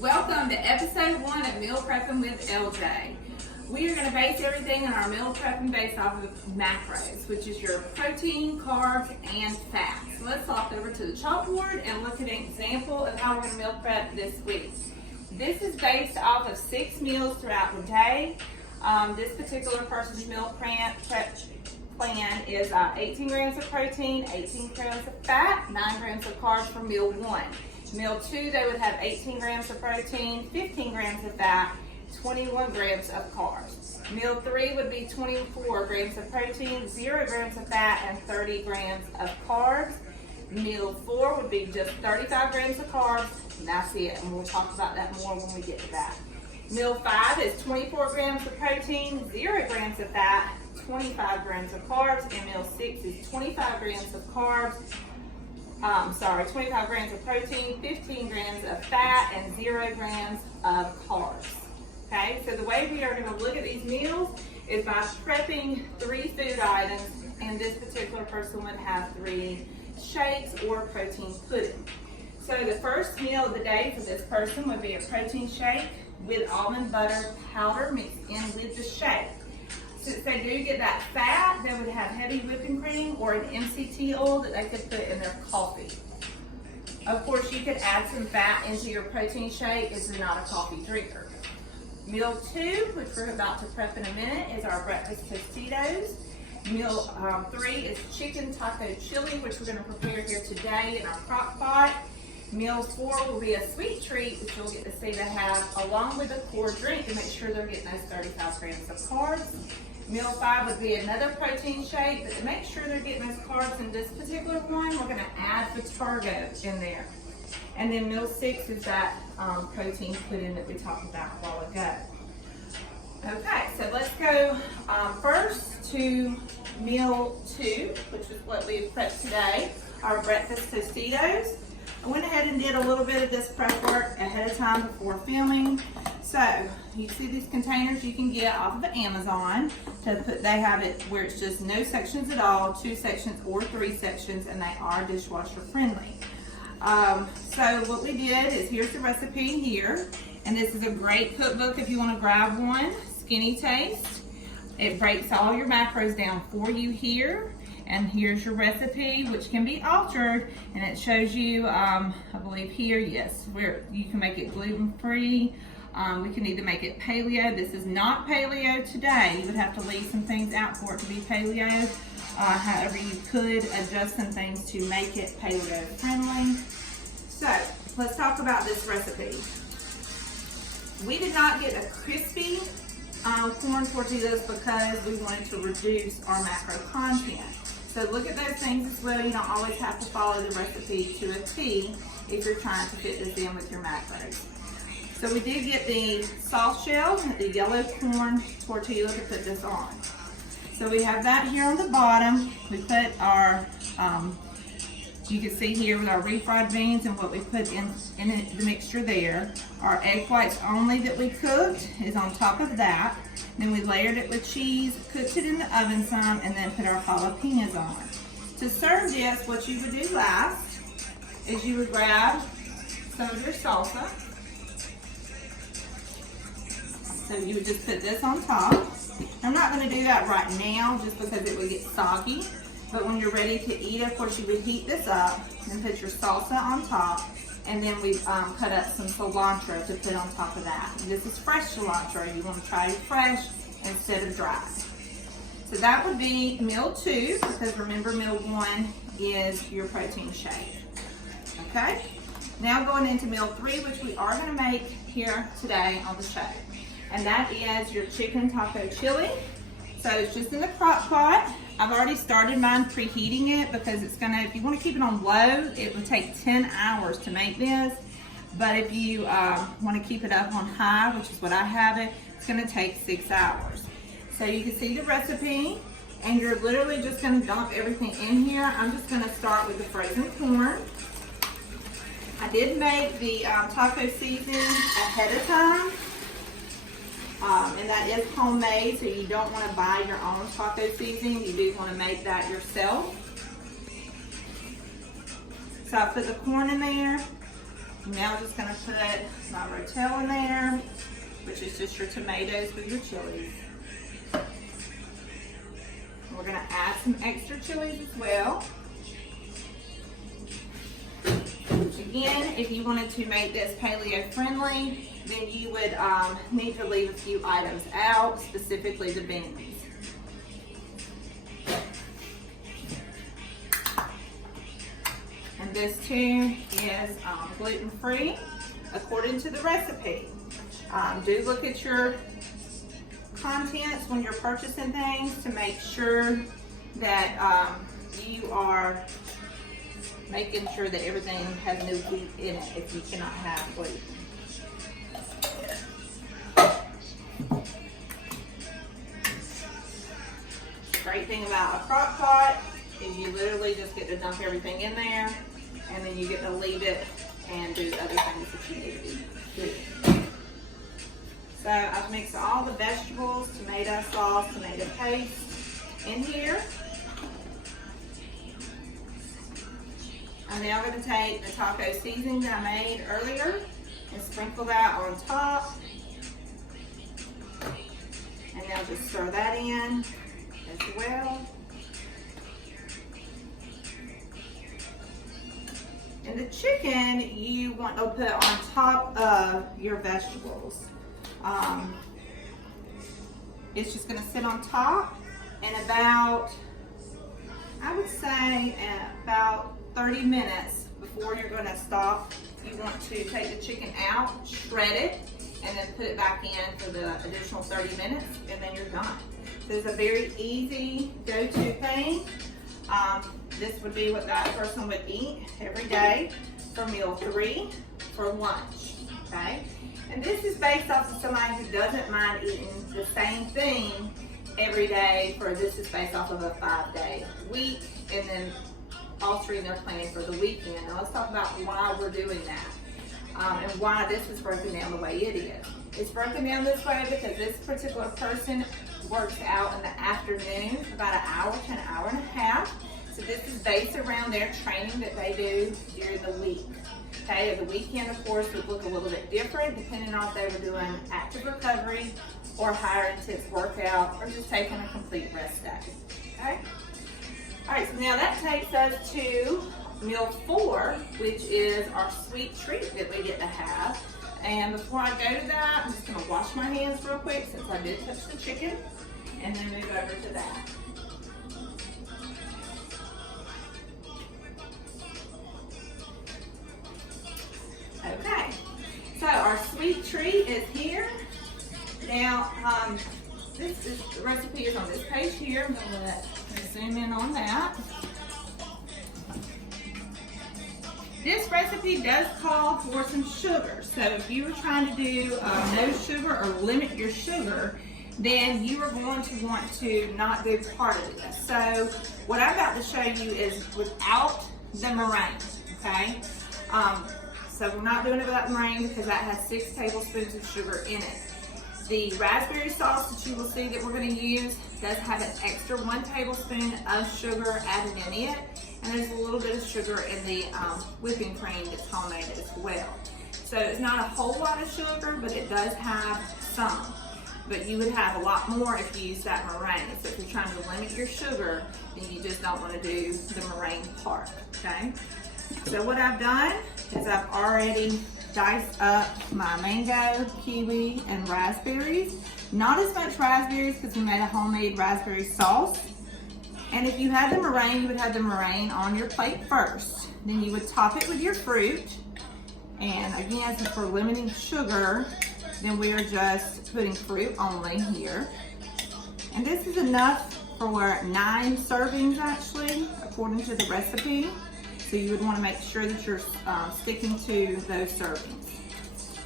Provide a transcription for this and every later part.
Welcome to episode 1 of Meal Prepping with LJ. We are going to base everything on our meal prepping based off of macros, which is your protein, carbs, and fat. So let's hop over to the chalkboard and look at an example of how we're going to meal prep this week. This is based off of 6 meals throughout the day. This particular person's meal plan is 18 grams of protein, 18 grams of fat, 9 grams of carbs for meal 1. Meal 2, they would have 18 grams of protein, 15 grams of fat, 21 grams of carbs. Meal 3 would be 24 grams of protein, 0 grams of fat, and 30 grams of carbs. Meal 4 would be just 35 grams of carbs, and that's it. And we'll talk about that more when we get to that. Meal 5 is 24 grams of protein, 0 grams of fat, 25 grams of carbs, and meal 6 is 25 grams of carbs. 25 grams of protein, 15 grams of fat, and 0 grams of carbs. Okay, so the way we are going to look at these meals is by prepping 3 food items, and this particular person would have 3 shakes or protein pudding. So the first meal of the day for this person would be a protein shake with almond butter powder mixed in with the shake. Since they do get that fat, they would have heavy whipping cream or an MCT oil that they could put in their coffee. Of course, you could add some fat into your protein shake if you're not a coffee drinker. Meal 2, which we're about to prep in a minute, is our breakfast Tostitos. Meal 3 is chicken taco chili, which we're going to prepare here today in our crock pot. Meal 4 will be a sweet treat, which you'll get to see they have along with a core drink to make sure they're getting those 35 grams of carbs. Meal 5 would be another protein shake, but to make sure they're getting those carbs in this particular one, we're going to add Vitargo in there. And then meal 6 is that protein pudding that we talked about a while ago. Okay, so let's go first to meal 2, which is what we've prepped today, our breakfast Tostitos. I went ahead and did a little bit of this prep work ahead of time before filming. So you see these containers you can get off of Amazon. They have it where it's just no sections at all, 2 sections or 3 sections, and they are dishwasher friendly. So what we did is, here's the recipe here, and this is a great cookbook if you want to grab one. Skinny Taste. It breaks all your macros down for you here. And here's your recipe, which can be altered, and it shows you, I believe here, yes, where you can make it gluten-free. We can either make it paleo. This is not paleo today. You would have to leave some things out for it to be paleo. However, you could adjust some things to make it paleo friendly. So let's talk about this recipe. We did not get a crispy corn tortillas because we wanted to reduce our macro content. So look at those things as well. You don't always have to follow the recipe to a T if you're trying to fit this in with your macros. So we did get the soft shell, the yellow corn tortilla to put this on. So we have that here on the bottom. We put our, you can see here with our refried beans and what we put in the mixture there. Our egg whites only that we cooked is on top of that. Then we layered it with cheese, cooked it in the oven some, and then put our jalapenos on. To serve this, what you would do last is you would grab some of your salsa. So you would just put this on top. I'm not going to do that right now just because it would get soggy. But when you're ready to eat, of course, you would heat this up and put your salsa on top. And then we cut up some cilantro to put on top of that. And this is fresh cilantro. You want to try it fresh instead of dry. So that would be meal 2, because remember meal 1 is your protein shake. Okay? Now going into meal 3, which we are going to make here today on the show. And that is your chicken taco chili. So it's just in the crock pot. I've already started mine preheating it because it's gonna, if you want to keep it on low, it would take 10 hours to make this. But if you want to keep it up on high, which is what I have it, it's gonna take 6 hours. So you can see the recipe, and you're literally just gonna dump everything in here. I'm just gonna start with the frozen corn. I did make the taco seasoning ahead of time. And that is homemade, so you don't want to buy your own taco seasoning. You do want to make that yourself. So I put the corn in there. Now I'm just gonna put my rotel in there, which is just your tomatoes with your chilies. We're gonna add some extra chilies as well. Again, if you wanted to make this paleo friendly, then you would need to leave a few items out, specifically the beans. And this too is gluten-free according to the recipe. Do look at your contents when you're purchasing things to make sure that you are making sure that everything has no wheat in it if you cannot have gluten. Great thing about a crock pot is you literally just get to dump everything in there, and then you get to leave it and do other things that you need to do. So I've mixed all the vegetables, tomato sauce, tomato paste in here. I'm now going to take the taco seasoning that I made earlier and sprinkle that on top. And now just stir that in as well. And the chicken you want to put on top of your vegetables. It's just going to sit on top, and about, I would say, about 30 minutes before you're going to stop, you want to take the chicken out, shred it, and then put it back in for the additional 30 minutes, and then you're done. So it's a very easy go-to thing. This would be what that person would eat every day for meal 3 for lunch, okay? And this is based off of somebody who doesn't mind eating the same thing every day. This is based off of a 5-day week, and then altering their plan for the weekend. Now let's talk about why we're doing that and why this is broken down the way it is. It's broken down this way because this particular person works out in the afternoon, about an hour to an hour and a half. So this is based around their training that they do during the week. Okay, the weekend, of course, would look a little bit different depending on if they were doing active recovery or higher intense workout or just taking a complete rest day. Okay? All right, so now that takes us to meal 4, which is our sweet treat that we get to have. And before I go to that, I'm just gonna wash my hands real quick since I did touch the chicken, and then move over to that. Okay, so our sweet treat is here. Now, the recipe is on this page here. I'm gonna zoom in on that. This recipe does call for some sugar. So if you were trying to do no sugar or limit your sugar, then you are going to want to not do part of this. So what I'm about to show you is without the meringue, okay? So we're not doing it without meringue because that has 6 tablespoons of sugar in it. The raspberry sauce that you will see that we're going to use does have an extra 1 tablespoon of sugar added in it, and there's a little bit of sugar in the whipping cream that's homemade as well. So it's not a whole lot of sugar, but it does have some. But you would have a lot more if you use that meringue. So if you're trying to limit your sugar, then you just don't want to do the meringue part, okay? So what I've done is I've already diced up my mango, kiwi, and raspberries. Not as much raspberries because we made a homemade raspberry sauce. And if you had the meringue, you would have the meringue on your plate first. Then you would top it with your fruit. And again, since we're limiting sugar, then we are just putting fruit only here. And this is enough for 9 servings actually, according to the recipe. So you would want to make sure that you're sticking to those servings.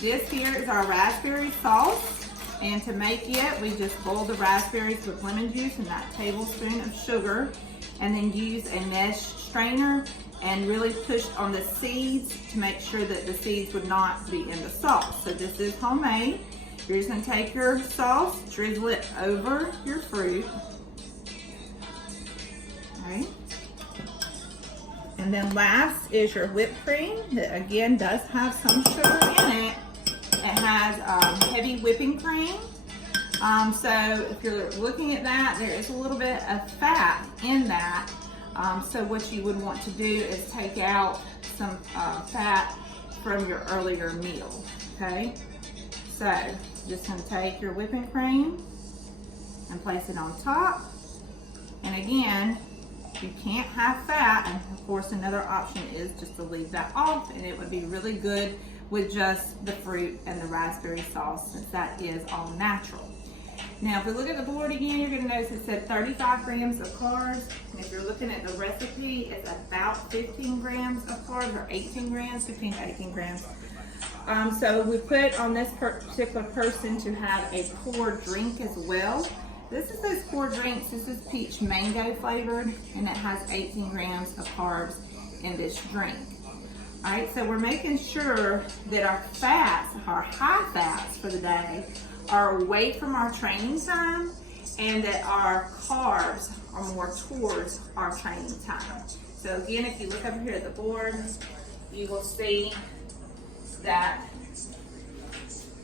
This here is our raspberry sauce. And to make it, we just boil the raspberries with lemon juice and that tablespoon of sugar. And then use a mesh strainer and really push on the seeds to make sure that the seeds would not be in the sauce. So this is homemade. You're just going to take your sauce, drizzle it over your fruit. All right. And And then last is your whipped cream that again does have some sugar in it. It has heavy whipping cream. So if you're looking at that, there is a little bit of fat in that. So what you would want to do is take out some fat from your earlier meal, okay? So just gonna take your whipping cream and place it on top. And again, you can't have fat, and of course another option is just to leave that off, and it would be really good with just the fruit and the raspberry sauce, since that is all natural. Now, if we look at the board again, you're gonna notice it said 35 grams of carbs. And if you're looking at the recipe, it's about 15 grams of carbs, or 18 grams, 15 to 18 grams. So we put on this particular person to have a poured drink as well. This is those poured drinks. This is peach mango flavored, and it has 18 grams of carbs in this drink. All right, so we're making sure that our fats, our high fats for the day, are away from our training time, and that our carbs are more towards our training time. So again, if you look over here at the board, you will see that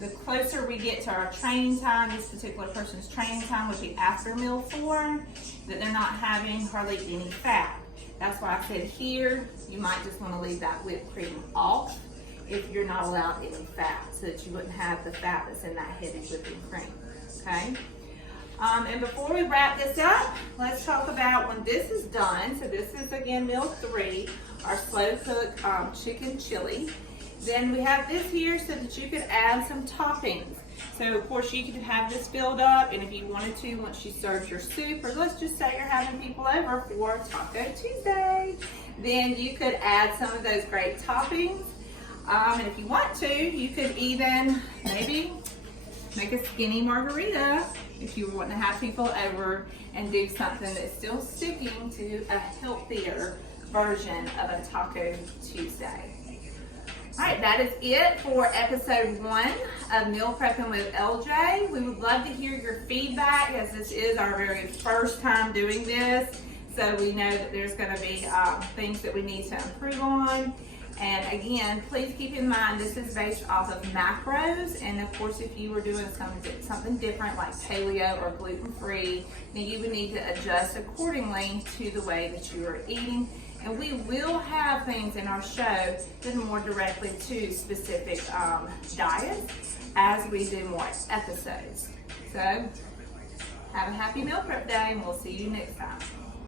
the closer we get to our training time, this particular person's training time would be after meal 4, that they're not having hardly any fat. That's why I said here, you might just want to leave that whipped cream off if you're not allowed any fat, so that you wouldn't have the fat that's in that heavy whipping cream, okay? And before we wrap this up, let's talk about when this is done. So this is, again, meal 3, our slow cook chicken chili. Then we have this here so that you could add some toppings. So of course you could have this filled up, and if you wanted to, once you serve your soup, or let's just say you're having people over for Taco Tuesday, then you could add some of those great toppings. And if you want to, you could even maybe make a skinny margarita if you want to have people over, and do something that's still sticking to a healthier version of a Taco Tuesday. All right, that is it for episode 1 of Meal Prepping with LJ. We would love to hear your feedback, as this is our very first time doing this. So we know that there's going to be things that we need to improve on. And again, please keep in mind this is based off of macros. And of course, if you were doing something different like paleo or gluten-free, then you would need to adjust accordingly to the way that you are eating. And we will have things in our show that are more directly to specific diets as we do more episodes. So have a happy meal prep day, and we'll see you next time.